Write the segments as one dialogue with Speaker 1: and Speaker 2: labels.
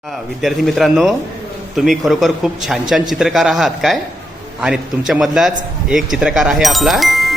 Speaker 1: विद्यार्थी मित्रांनो, तुम्ही खरोखर खूप छान छान चित्रकार आहात काय? आणि तुमच्यामधलाच एक चित्रकार आहे आपला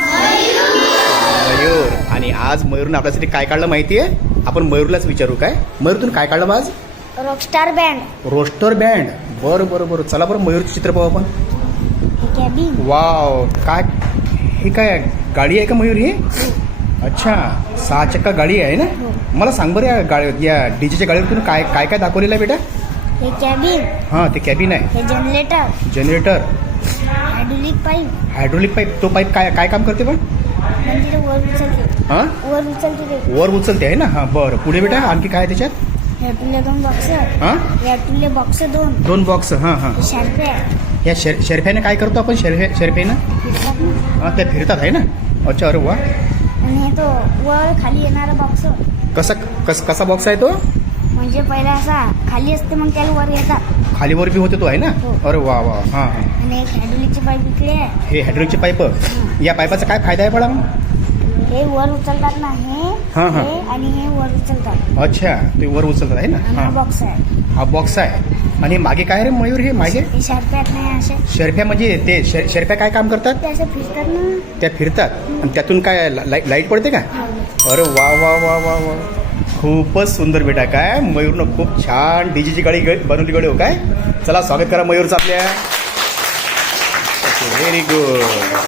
Speaker 1: मयूर. आणि आज मयूरनं आपल्यासाठी काय काढलं माहिती आहे? आपण मयूरलाच विचारू. काय मयूर, तुम्ही काय काढलं आज?
Speaker 2: Rockstar band.
Speaker 1: Roster band. बरं बरं बरं, चला बरं मयूरचं चित्र पाहू आपण.
Speaker 2: कॅबिन.
Speaker 1: वाव, काय हे काय गाडी आहे का मयूर ही? अच्छा, 6 चक्का गाडी आहे ना? मला सांग बरं, या गाडी, या डीजेच्या गाडीवर तुम्ही काय काय काय दाखवलेलं आहे बेटा?
Speaker 2: हे कॅबिन.
Speaker 1: हां, ते कॅबिन आहे.
Speaker 2: हे generator.
Speaker 1: Generator.
Speaker 2: Hydraulic pipe.
Speaker 1: Hydraulic pipe. तो पाईप काय काय काम करते पण?
Speaker 2: म्हणजे ते वर उचलते.
Speaker 1: हां,
Speaker 2: वर उचलते ते.
Speaker 1: वर उचलते आहे ना? हां, बरं. पुढे बेटा आणखी काय आहे त्याच्यात?
Speaker 2: यातले 2 बॉक्स.
Speaker 1: हां,
Speaker 2: यातले बॉक्स 2.
Speaker 1: 2 बॉक्स. हां हां.
Speaker 2: शार्पे.
Speaker 1: या शेरफ्याने काय करतो आपण? शेरफ्यानं हां, त्या फिरतात आहे ना? अच्छा, अरे वा.
Speaker 2: आणि हे तो वर खाली येणारा बॉक्स.
Speaker 1: कसा बॉक्स आहे तो?
Speaker 2: म्हणजे पहिला असा खाली असते, मग त्याला वर येतात.
Speaker 1: खालीवर बी होते तो आहे ना?
Speaker 2: हो.
Speaker 1: अरे वा वा. हां हां.
Speaker 2: आणि एक हायड्रोलिकची पाईप इकडे आहे.
Speaker 1: हे हायड्रोलिकचे पाईप. या पाईपाचा काय फायदा आहे बडा?
Speaker 2: हे वर उचलतात ना,
Speaker 1: हां, हां.
Speaker 2: हे आणि हे वर उचलतात.
Speaker 1: अच्छा, ते वर उचलतात आहे ना?
Speaker 2: आणि हा
Speaker 1: हां,
Speaker 2: बॉक्स आहे.
Speaker 1: हा बॉक्स आहे. आणि मागे काय रे मयूर? हे मागे
Speaker 2: हे शार्पे आहेत नाही असे.
Speaker 1: शेरफ्या. म्हणजे ते शेरफ्या काय काम करतात?
Speaker 2: ते असं फिरतात ना.
Speaker 1: त्या फिरतात आणि त्यातून काय लाईट पडते का? अरे वा वा वा वा वा, खूपच सुंदर बेटा. काय मयूरनं खूप छान डीजेची गाडी बनवली गाडी हो काय? चला स्वागत करा मयूरचं आपल्या. Very good.